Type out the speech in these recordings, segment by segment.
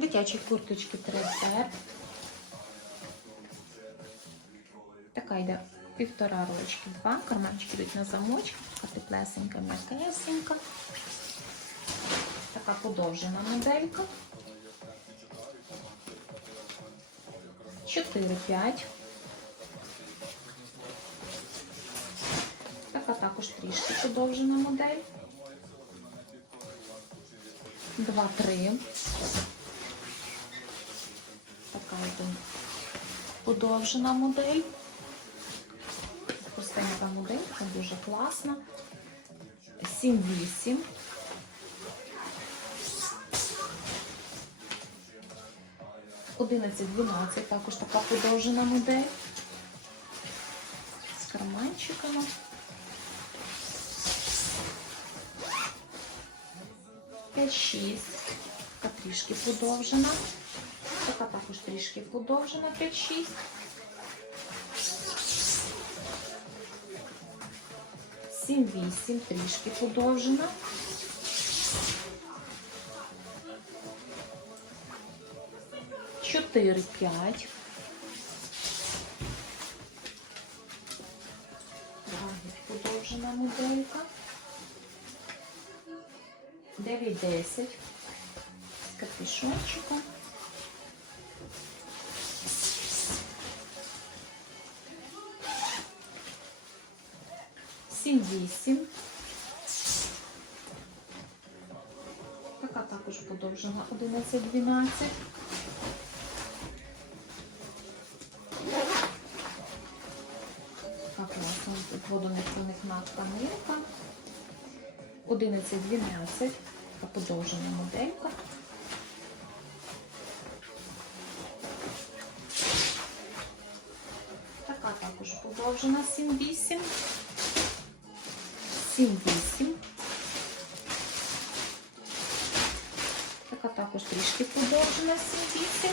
Дитячі курточки 3D. Така йде півтора рочки, два. Карманчики йдуть на замочки, така теплесенька, м'якесенька. Така подовжена моделька. 4-5. Така також трішки подовжена модель. 2-3. Така йде подовжена модель. Простенька моделька, дуже класна. 7-8. Одинадцять, 12, також така подовжена модель. З карманчиками. П'ять, шість. Така трішки подовжена. Така також трішки подовжена, 5-6. Сім, вісім, трішки подовжена. Чотири, п'ять. Подовжена моделька. Дев'ять, десять. З капюшончиком. Сім, вісім. Така також подовжена 11-12. Така класна водонепроникна тканинка. 11-12. Така подовжена моделька. Така також подовжена 7-8. 7-8. Така також трішки подовжена 7-8.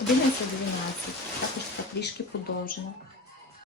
Одинадцять дванадцять. Також така трішки подовжена.